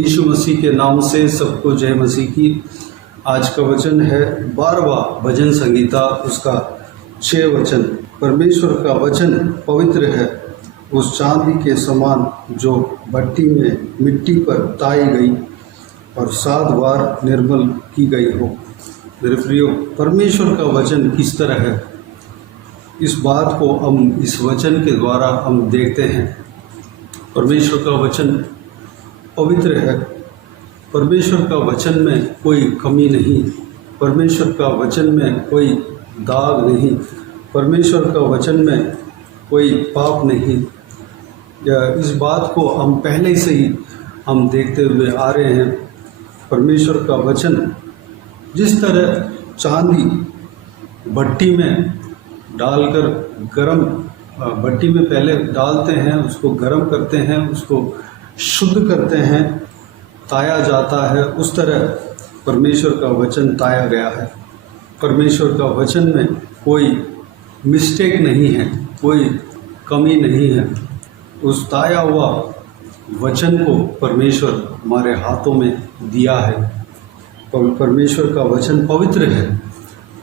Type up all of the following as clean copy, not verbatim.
यीशु मसीह के नाम से सबको जय मसीह की। आज का वचन है 12वां भजन संगीता, उसका 6 वचन। परमेश्वर का वचन पवित्र है, उस चांदी के समान जो भट्टी में मिट्टी पर ताई गई और 7 बार निर्मल की गई हो। मेरे प्रियो, परमेश्वर का वचन किस तरह है, इस बात को हम इस वचन के द्वारा हम देखते हैं। परमेश्वर का वचन पवित्र है, परमेश्वर का वचन में कोई कमी नहीं, परमेश्वर का वचन में कोई दाग नहीं, परमेश्वर का वचन में कोई पाप नहीं। इस बात को हम पहले से ही हम देखते हुए आ रहे हैं। परमेश्वर का वचन जिस तरह चांदी भट्टी में डालकर गरम, भट्टी में पहले डालते हैं, उसको गरम करते हैं, उसको शुद्ध करते हैं, ताया जाता है, उस तरह परमेश्वर का वचन ताया गया है। परमेश्वर का वचन में कोई मिस्टेक नहीं है, कोई कमी नहीं है। उस ताया हुआ वचन को परमेश्वर हमारे हाथों में दिया है। परमेश्वर का वचन पवित्र है,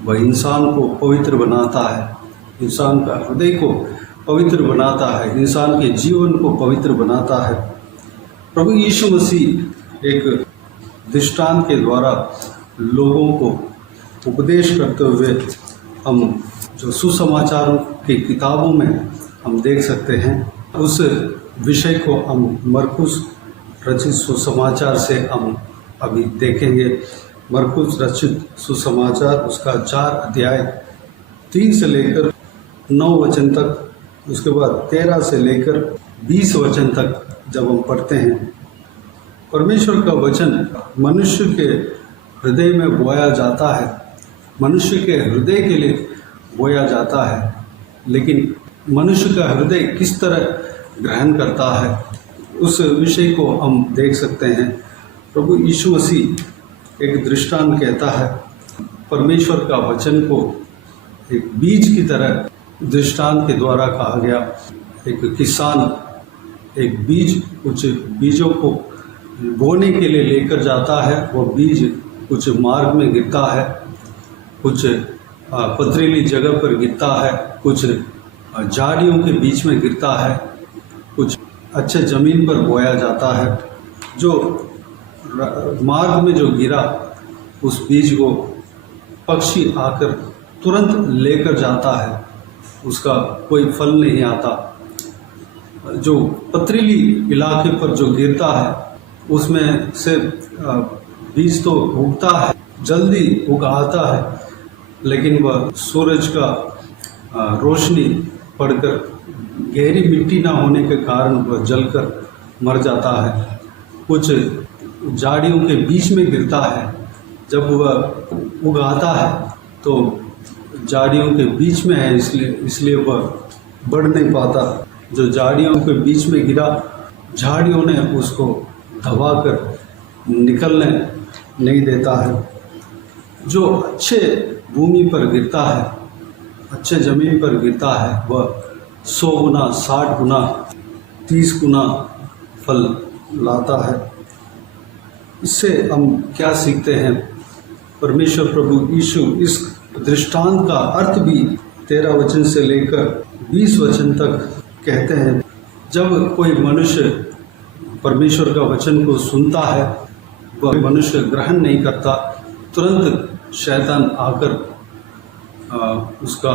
वह इंसान को पवित्र बनाता है, इंसान का हृदय को पवित्र बनाता है, इंसान के जीवन को पवित्र बनाता है। प्रभु यीशु मसीह एक दृष्टांत के द्वारा लोगों को उपदेश करते हुए हम जो सुसमाचारों की किताबों में हम देख सकते हैं, उस विषय को हम मरकुस रचित सुसमाचार से हम अभी देखेंगे। मरकुस रचित सुसमाचार, उसका 4 अध्याय 3 से लेकर 9 वचन तक, उसके बाद 13 से लेकर 20 वचन तक जब हम पढ़ते हैं, परमेश्वर का वचन मनुष्य के हृदय में बोया जाता है, मनुष्य के हृदय के लिए बोया जाता है, लेकिन मनुष्य का हृदय किस तरह ग्रहण करता है, उस विषय को हम देख सकते हैं। प्रभु यीशु मसीह एक दृष्टांत कहता है। परमेश्वर का वचन को एक बीज की तरह दृष्टांत के द्वारा कहा गया। एक किसान एक बीज, कुछ बीजों को बोने के लिए लेकर जाता है, वो बीज कुछ मार्ग में गिरता है, कुछ पथरीली जगह पर गिरता है, कुछ झाड़ियों के बीच में गिरता है, कुछ अच्छे ज़मीन पर बोया जाता है। जो मार्ग में जो गिरा, उस बीज को पक्षी आकर तुरंत लेकर जाता है, उसका कोई फल नहीं आता। जो पथरीली इलाके पर जो गिरता है, उसमें से बीज तो उगता है, जल्दी उगाता है, लेकिन वह सूरज का रोशनी पड़कर गहरी मिट्टी ना होने के कारण वह जलकर मर जाता है। कुछ झाड़ियों के बीच में गिरता है, जब वह उगाता है तो झाड़ियों के बीच में है, इसलिए वह बढ़ नहीं पाता। जो झाड़ियों के बीच में गिरा, झाड़ियों ने उसको दबाकर निकलने नहीं देता है। जो अच्छे भूमि पर गिरता है, अच्छे ज़मीन पर गिरता है, वह 100 गुना, 60 गुना, 30 गुना फल लाता है। इससे हम क्या सीखते हैं? परमेश्वर प्रभु यीशु इस दृष्टांत का अर्थ भी 13 वचन से लेकर 20 वचन तक कहते हैं। जब कोई मनुष्य परमेश्वर का वचन को सुनता है, वह मनुष्य ग्रहण नहीं करता, तुरंत शैतान आकर उसका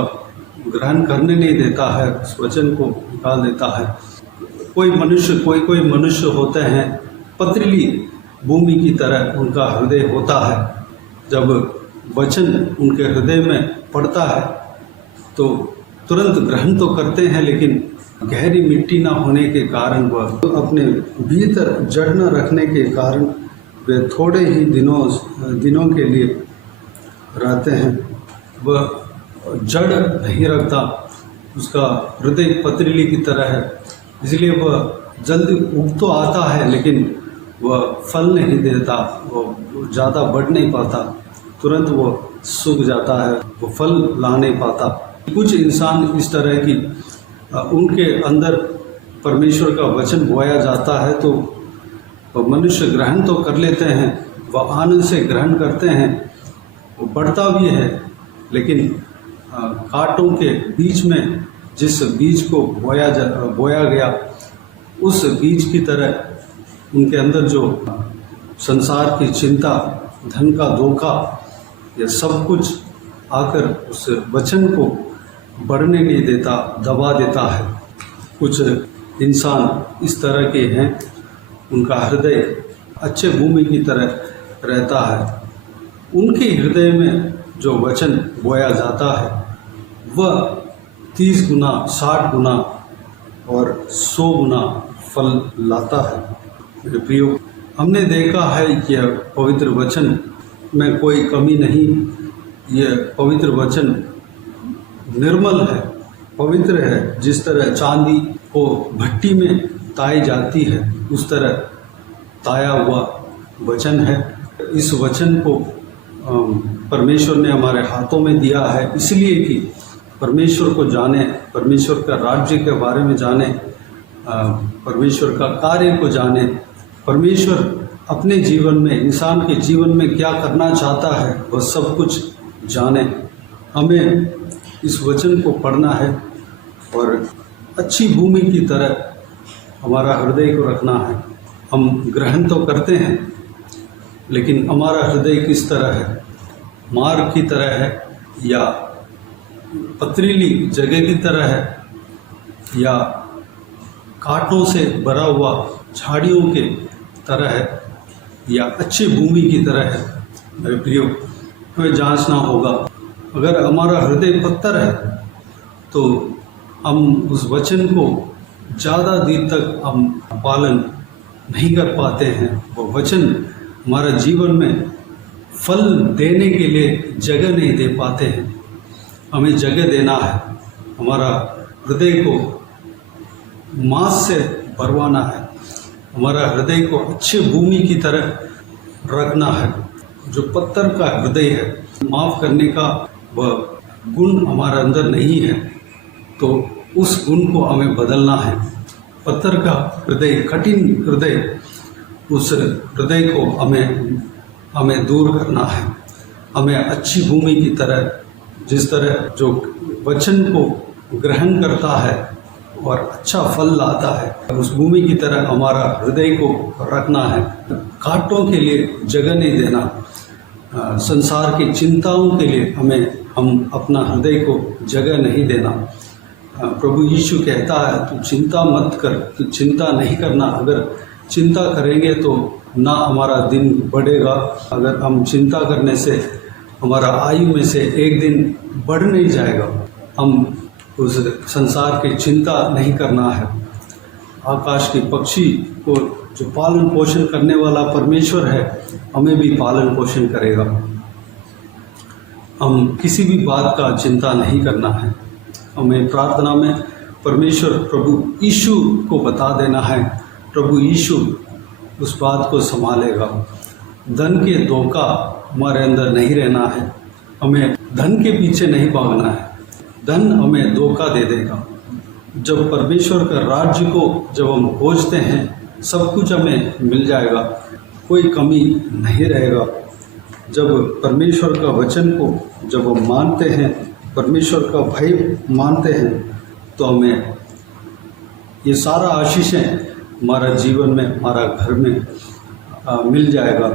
ग्रहण करने नहीं देता है, उस वचन को निकाल देता है। कोई मनुष्य होते हैं, पथरीली भूमि की तरह उनका हृदय होता है। जब वचन उनके हृदय में पड़ता है तो तुरंत ग्रहण तो करते हैं, लेकिन गहरी मिट्टी ना होने के कारण, वह अपने भीतर जड़ न रखने के कारण वे थोड़े ही दिनों के लिए रहते हैं। वह जड़ नहीं रखता, उसका हृदय पथरीली की तरह है, इसलिए वह जल्दी उग तो आता है, लेकिन वह फल नहीं देता, वो ज़्यादा बढ़ नहीं पाता, तुरंत वो सूख जाता है, वो फल ला नहीं पाता। कुछ इंसान इस तरह की उनके अंदर परमेश्वर का वचन बोया जाता है तो वह मनुष्य ग्रहण तो कर लेते हैं, वह आनंद से ग्रहण करते हैं, वो बढ़ता भी है, लेकिन कांटों के बीच में जिस बीज को बोया गया, उस बीज की तरह उनके अंदर जो संसार की चिंता, धन का धोखा, यह सब कुछ आकर उस वचन को बढ़ने नहीं देता, दबा देता है। कुछ इंसान इस तरह के हैं, उनका हृदय अच्छे भूमि की तरह रहता है। उनके हृदय में जो वचन बोया जाता है वह 30 गुना, 60 गुना और 100 गुना फल लाता है। मेरे प्रियो, हमने देखा है कि यह पवित्र वचन में कोई कमी नहीं, यह पवित्र वचन निर्मल है, पवित्र है। जिस तरह चांदी को भट्टी में ताई जाती है, उस तरह ताया हुआ वचन है। इस वचन को परमेश्वर ने हमारे हाथों में दिया है, इसलिए कि परमेश्वर को जाने, परमेश्वर का राज्य के बारे में जाने, परमेश्वर का कार्य को जाने, परमेश्वर अपने जीवन में, इंसान के जीवन में क्या करना चाहता है वह सब कुछ जाने। हमें इस वचन को पढ़ना है और अच्छी भूमि की तरह हमारा हृदय को रखना है। हम ग्रहण तो करते हैं, लेकिन हमारा हृदय किस तरह है? मार्ग की तरह है या पथरीली जगह की तरह है या कांटों से भरा हुआ झाड़ियों के तरह है या अच्छी भूमि की तरह है? मेरे प्रियो, हमें जांचना होगा। अगर हमारा हृदय पत्थर है तो हम उस वचन को ज़्यादा देर तक हम पालन नहीं कर पाते हैं। वो वचन हमारा जीवन में फल देने के लिए जगह नहीं दे पाते हैं। हमें जगह देना है, हमारा हृदय को मांस से भरवाना है, हमारा हृदय को अच्छी भूमि की तरह रखना है। जो पत्थर का हृदय है, माफ़ करने का वह गुण हमारे अंदर नहीं है, तो उस गुण को हमें बदलना है। पत्थर का हृदय, कठिन हृदय, उस हृदय को हमें दूर करना है। हमें अच्छी भूमि की तरह, जिस तरह जो वचन को ग्रहण करता है और अच्छा फल लाता है, उस भूमि की तरह हमारा हृदय को रखना है। कांटों के लिए जगह नहीं देना, संसार की चिंताओं के लिए हम अपना हृदय को जगह नहीं देना। प्रभु यीशु कहता है, तू चिंता मत कर, तू चिंता नहीं करना। अगर चिंता करेंगे तो ना हमारा दिन बढ़ेगा। अगर हम चिंता करने से हमारा आयु में से एक दिन बढ़ नहीं जाएगा। हम उस संसार की चिंता नहीं करना है। आकाश के पक्षी को जो पालन पोषण करने वाला परमेश्वर है, हमें भी पालन पोषण करेगा। हम किसी भी बात का चिंता नहीं करना है। हमें प्रार्थना में परमेश्वर प्रभु यीशु को बता देना है, प्रभु यीशु उस बात को संभालेगा। धन के धोखा हमारे अंदर नहीं रहना है। हमें धन के पीछे नहीं भागना है। धन हमें धोखा दे देगा। जब परमेश्वर का राज्य को जब हम खोजते हैं, सब कुछ हमें मिल जाएगा, कोई कमी नहीं रहेगा। जब परमेश्वर का वचन को जब हम मानते हैं, परमेश्वर का भय मानते हैं, तो हमें ये सारा आशीषें हमारा जीवन में, हमारा घर में मिल जाएगा।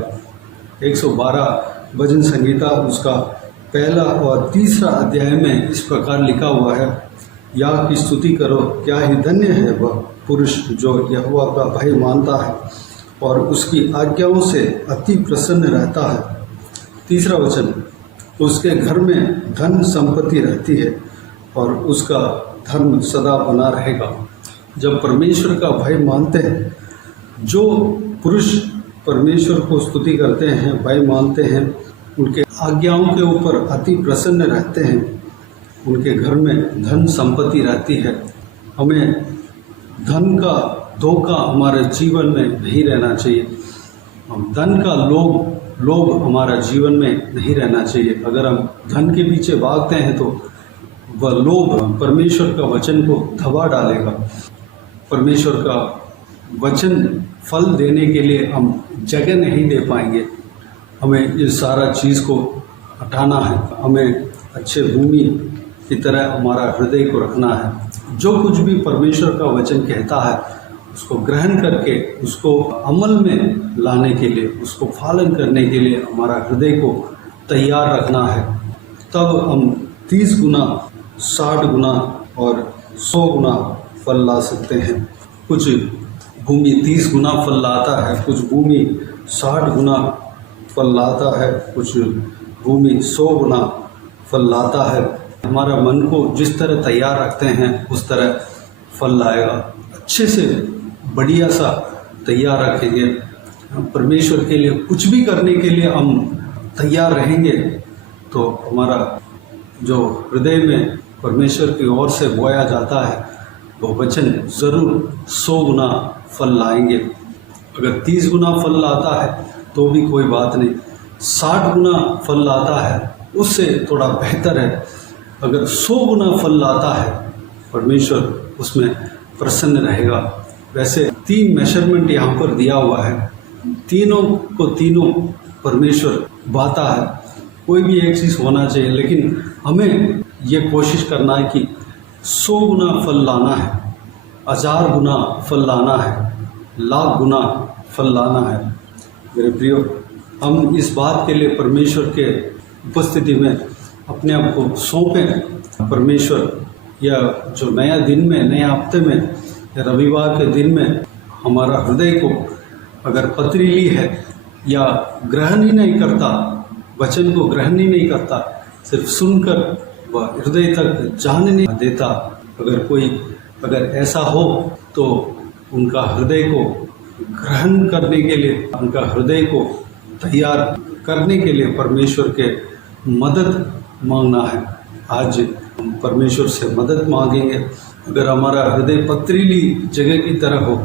112 भजन संगीता उसका पहला और तीसरा अध्याय में इस प्रकार लिखा हुआ है, या की स्तुति करो, क्या ही धन्य है वह पुरुष जो यहोवा का भय मानता है और उसकी आज्ञाओं से अति प्रसन्न रहता है। तीसरा वचन, उसके घर में धन संपत्ति रहती है और उसका धर्म सदा बना रहेगा। जब परमेश्वर का भय मानते हैं, जो पुरुष परमेश्वर को स्तुति करते हैं, भय मानते हैं, उनके आज्ञाओं के ऊपर अति प्रसन्न रहते हैं, उनके घर में धन संपत्ति रहती है। हमें धन का धोखा हमारे जीवन में नहीं रहना चाहिए। हम धन का लोभ हमारा जीवन में नहीं रहना चाहिए। अगर हम धन के पीछे भागते हैं तो वह लोभ परमेश्वर का वचन को दबा डालेगा। परमेश्वर का वचन फल देने के लिए हम जगह नहीं दे पाएंगे। हमें ये सारा चीज़ को हटाना है। हमें अच्छे भूमि की तरह हमारा हृदय को रखना है। जो कुछ भी परमेश्वर का वचन कहता है उसको ग्रहण करके उसको अमल में लाने के लिए, उसको पालन करने के लिए हमारा हृदय को तैयार रखना है। तब हम 30 गुना, 60 गुना और 100 गुना फल ला सकते हैं। कुछ भूमि 30 गुना फल लाता है, कुछ भूमि 60 गुना फल लाता है, कुछ भूमि 100 गुना फल लाता है। हमारा मन को जिस तरह तैयार रखते हैं उस तरह फल लाएगा। अच्छे से बढ़िया सा तैयार रखेंगे, परमेश्वर के लिए कुछ भी करने के लिए हम तैयार रहेंगे तो हमारा जो हृदय में परमेश्वर की ओर से बोया जाता है वो वचन ज़रूर 100 गुना फल लाएंगे। अगर 30 गुना फल लाता है तो भी कोई बात नहीं, 60 गुना फल लाता है उससे थोड़ा बेहतर है। अगर 100 गुना फल लाता है परमेश्वर उसमें प्रसन्न रहेगा। वैसे 3 मेजरमेंट यहाँ पर दिया हुआ है, तीनों को तीनों परमेश्वर बाता है। कोई भी एक चीज़ होना चाहिए, लेकिन हमें ये कोशिश करना है कि 100 गुना फल लाना है, 1000 गुना फल लाना है, लाख गुना फल लाना है। मेरे प्रियो, हम इस बात के लिए परमेश्वर के उपस्थिति में अपने आप को सौंपें। परमेश्वर या जो नया दिन में, नए हफ्ते में या रविवार के दिन में हमारा हृदय को अगर पथरीली है या ग्रहण ही नहीं करता, वचन को ग्रहण ही नहीं करता, सिर्फ सुनकर वह हृदय तक जाने नहीं देता, अगर ऐसा हो तो उनका हृदय को ग्रहण करने के लिए, उनका हृदय को तैयार करने के लिए परमेश्वर के मदद मांगना है। आज हम परमेश्वर से मदद मांगेंगे। अगर हमारा हृदय पथरीली जगह की तरह हो,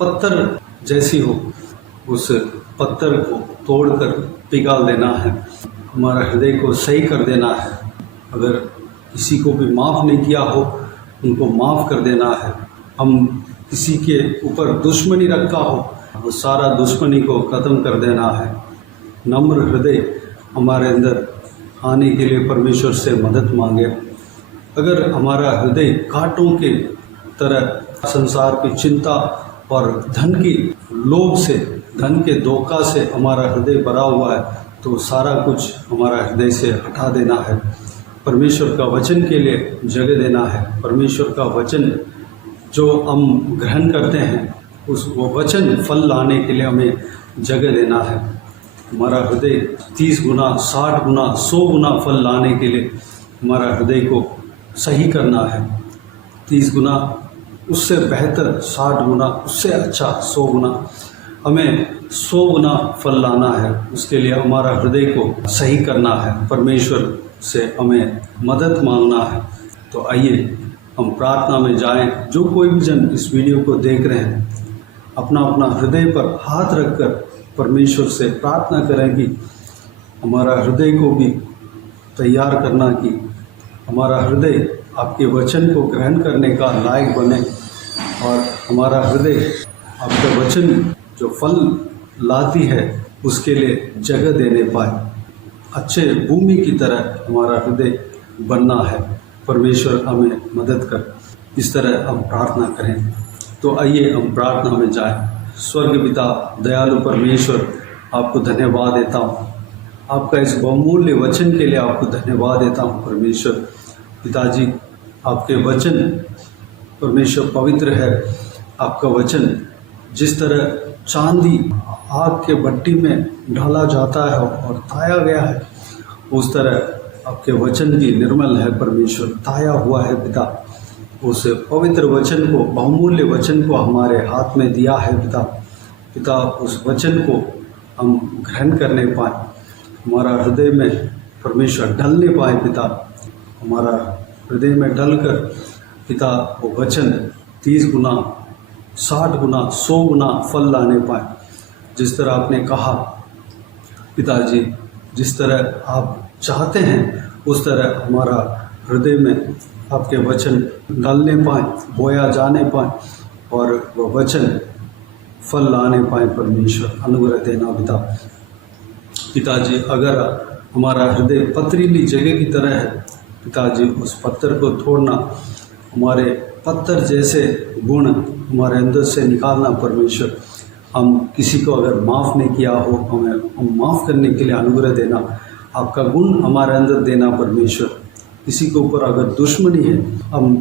पत्थर जैसी हो, उस पत्थर को तोड़कर पिघाल देना है, हमारा हृदय को सही कर देना है। अगर किसी को भी माफ़ नहीं किया हो उनको माफ़ कर देना है। हम किसी के ऊपर दुश्मनी रखा हो वो सारा दुश्मनी को ख़त्म कर देना है। नम्र हृदय हमारे अंदर आने के लिए परमेश्वर से मदद मांगे। अगर हमारा हृदय कांटों के तरह संसार की चिंता और धन की लोभ से, धन के धोखा से हमारा हृदय भरा हुआ है तो सारा कुछ हमारा हृदय से हटा देना है। परमेश्वर का वचन के लिए जगह देना है। परमेश्वर का वचन जो हम ग्रहण करते हैं वो वचन फल लाने के लिए हमें जगह देना है। हमारा हृदय 30 गुना, 60 गुना, 100 गुना फल लाने के लिए हमारा हृदय को सही करना है। 30 गुना उससे बेहतर, 60 गुना उससे अच्छा, 100 गुना हमें 100 गुना फल लाना है। उसके लिए हमारा हृदय को सही करना है, परमेश्वर से हमें मदद मांगना है। तो आइए हम प्रार्थना में जाएं। जो कोई भी जन इस वीडियो को देख रहे हैं अपना अपना हृदय पर हाथ रखकर परमेश्वर से प्रार्थना करें कि हमारा हृदय को भी तैयार करना, कि हमारा हृदय आपके वचन को ग्रहण करने का लायक बने और हमारा हृदय आपका वचन जो फल लाती है उसके लिए जगह देने पाए। अच्छे भूमि की तरह हमारा हृदय बनना है। परमेश्वर हमें मदद कर। इस तरह हम प्रार्थना करें। तो आइए हम प्रार्थना में जाएं। स्वर्ग पिता दयालु परमेश्वर, आपको धन्यवाद देता हूँ। आपका इस बहुमूल्य वचन के लिए आपको धन्यवाद देता हूँ परमेश्वर। पिताजी, आपके वचन परमेश्वर पवित्र है। आपका वचन जिस तरह चांदी आग के भट्टी में डाला जाता है और ताया गया है, उस तरह आपके वचन भी निर्मल है परमेश्वर, ताया हुआ है पिता। उस पवित्र वचन को, बहुमूल्य वचन को हमारे हाथ में दिया है पिता। उस वचन को हम ग्रहण करने पाए, हमारा हृदय में परमेश्वर ढलने पाए पिता। हमारा हृदय में ढलकर पिता वो वचन 30 गुना, 60 गुना, 100 गुना फल लाने पाए। जिस तरह आपने कहा पिताजी, जिस तरह आप चाहते हैं उस तरह हमारा हृदय में आपके वचन डालने पाए, बोया जाने पाए और वह वचन फल लाने पाए परमेश्वर अनुग्रह देना पिताजी। अगर हमारा हृदय पथरीली जगह की तरह है पिताजी, उस पत्थर को तोड़ना, हमारे पत्थर जैसे गुण हमारे अंदर से निकालना परमेश्वर। हम किसी को अगर माफ़ नहीं किया हो, हम माफ़ करने के लिए अनुग्रह देना, आपका गुण हमारे अंदर देना परमेश्वर। किसी के ऊपर अगर दुश्मनी है, हम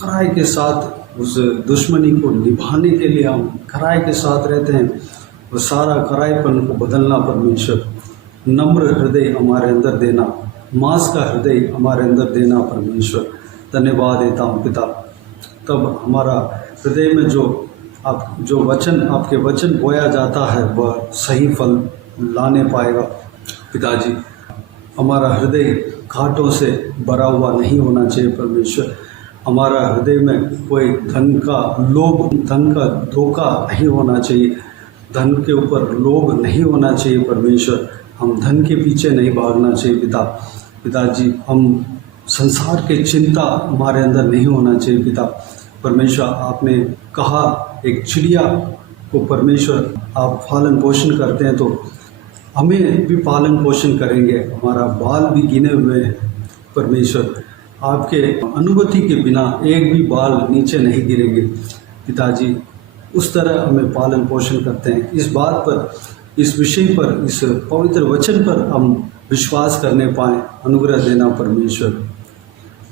खराई के साथ उस दुश्मनी को निभाने के लिए हम खराई के साथ रहते हैं, वो सारा खराईपन को बदलना परमेश्वर। नम्र हृदय हमारे अंदर देना, मांस का हृदय हमारे अंदर देना परमेश्वर। धन्यवाद देता हूँ पिता। तब हमारा हृदय में जो वचन, आपके वचन बोया जाता है, वह सही फल लाने पाएगा पिताजी। हमारा हृदय घाटों से भरा हुआ नहीं होना चाहिए परमेश्वर। हमारा हृदय में कोई धन का लोभ, धन का धोखा नहीं होना चाहिए, धन के ऊपर लोभ नहीं होना चाहिए परमेश्वर। हम धन के पीछे नहीं भागना चाहिए पिताजी। हम संसार के चिंता हमारे अंदर नहीं होना चाहिए पिता परमेश्वर। आपने कहा एक चिड़िया को परमेश्वर आप पालन पोषण करते हैं, तो हमें भी पालन पोषण करेंगे। हमारा बाल भी गिने हुए हैं परमेश्वर, आपके अनुमति के बिना एक भी बाल नीचे नहीं गिरेंगे पिताजी। उस तरह हमें पालन पोषण करते हैं। इस बात पर, इस विषय पर, इस पवित्र वचन पर हम विश्वास करने पाएँ, अनुग्रह देना परमेश्वर।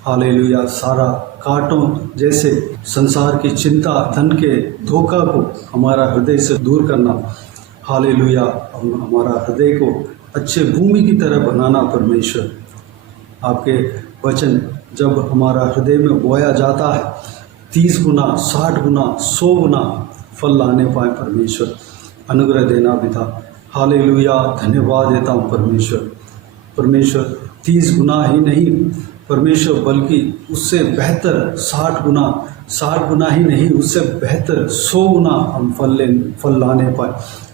हालेलुया। सारा कांटों जैसे संसार की चिंता, धन के धोखा को हमारा हृदय से दूर करना। हालेलुया। हमारा हृदय को अच्छे भूमि की तरह बनाना परमेश्वर। आपके वचन जब हमारा हृदय में बोया जाता है, 30 गुना, 60 गुना, 100 गुना फल लाने पाए परमेश्वर। अनुग्रह देना पिता। हालेलुया। धन्यवाद देता हूँ परमेश्वर। 30 गुना ही नहीं परमेश्वर, बल्कि उससे बेहतर 60 गुना ही नहीं, उससे बेहतर 100 गुना हम फल लाने पाए।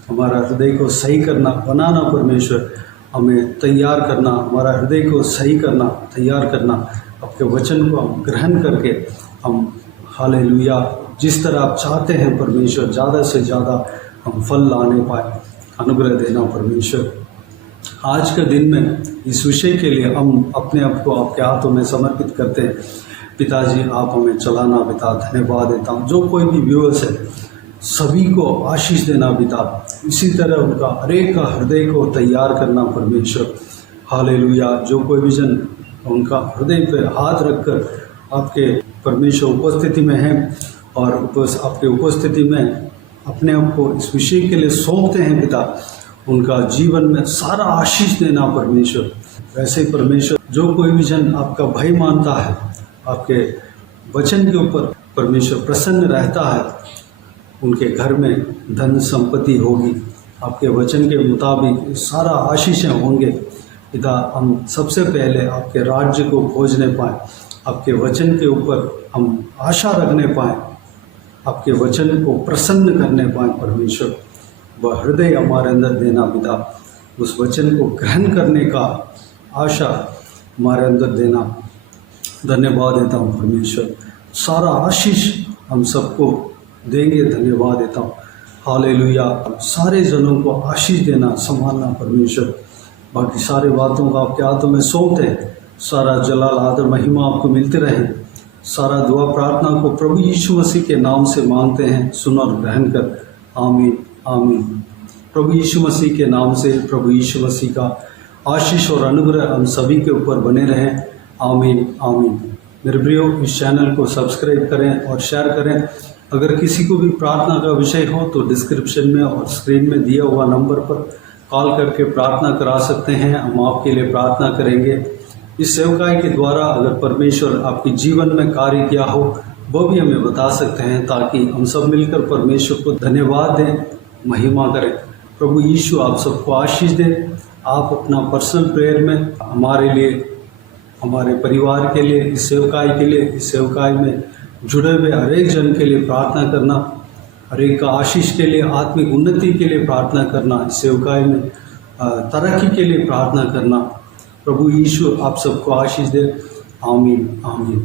हमारा हृदय को सही करना, बनाना परमेश्वर, हमें तैयार करना, हमारा हृदय को सही करना, तैयार करना। आपके वचन को हम ग्रहण करके हम हालेलुया जिस तरह आप चाहते हैं परमेश्वर, ज़्यादा से ज़्यादा हम फल लाने पाए। अनुग्रह देना परमेश्वर। आज के दिन में इस विषय के लिए हम अपने आप को आपके हाथों में समर्पित करते हैं पिताजी। आप हमें चलाना पिता। धन्यवाद देता हूँ। जो कोई भी व्यूअर्स है, सभी को आशीष देना पिता। इसी तरह उनका हरेक का हृदय को तैयार करना परमेश्वर। हालेलुया। जो कोई भी जन उनका हृदय पर हाथ रखकर आपके परमेश्वर उपस्थिति में है और आपके उपस्थिति में अपने आप को इस विषय के लिए सौंपते हैं पिता, उनका जीवन में सारा आशीष देना परमेश्वर। वैसे ही परमेश्वर, जो कोई भी जन आपका भय मानता है, आपके वचन के ऊपर परमेश्वर प्रसन्न रहता है, उनके घर में धन संपत्ति होगी। आपके वचन के मुताबिक सारा आशीषें होंगे पिता। हम सबसे पहले आपके राज्य को खोजने पाएँ, आपके वचन के ऊपर हम आशा रखने पाएँ, आपके वचन को प्रसन्न करने पाएँ परमेश्वर। वह हृदय हमारे अंदर देना पिता। उस वचन को ग्रहण करने का आशा हमारे अंदर देना। धन्यवाद देता हूँ परमेश्वर। सारा आशीष हम सबको देंगे। धन्यवाद देता हूँ। हालेलुया। सारे जनों को आशीष देना, संभालना परमेश्वर। बाकी सारे बातों को आपके हाथों में सौंपते हैं। सारा जलाल, आदर, महिमा आपको मिलते रहे। सारा दुआ प्रार्थना को प्रभु यीशु मसीह के नाम से मांगते हैं, सुन और ग्रहण कर। आमीन आमीन। प्रभु यीशु मसीह के नाम से प्रभु यीशु मसीह का आशीष और अनुग्रह हम सभी के ऊपर बने रहें। आमीन आमीन। मेरे प्रियो, इस चैनल को सब्सक्राइब करें और शेयर करें। अगर किसी को भी प्रार्थना का विषय हो तो डिस्क्रिप्शन में और स्क्रीन में दिया हुआ नंबर पर कॉल करके प्रार्थना करा सकते हैं। हम आपके लिए प्रार्थना करेंगे। इस सेवकाई के द्वारा अगर परमेश्वर आपके जीवन में कार्य किया हो, वो भी हमें बता सकते हैं, ताकि हम सब मिलकर परमेश्वर को धन्यवाद दें, महिमा करें। प्रभु यीशु आप सबको आशीष दे। आप अपना पर्सनल प्रेयर में हमारे लिए, हमारे परिवार के लिए, इस सेवकाई में जुड़े हुए हर एक जन के लिए प्रार्थना करना, हर एक का आशीष के लिए, आत्मिक उन्नति के लिए प्रार्थना करना, इस सेवकाई में तरक्की के लिए प्रार्थना करना। प्रभु यीशु आप सबको आशीष दे। आमीन आमीन।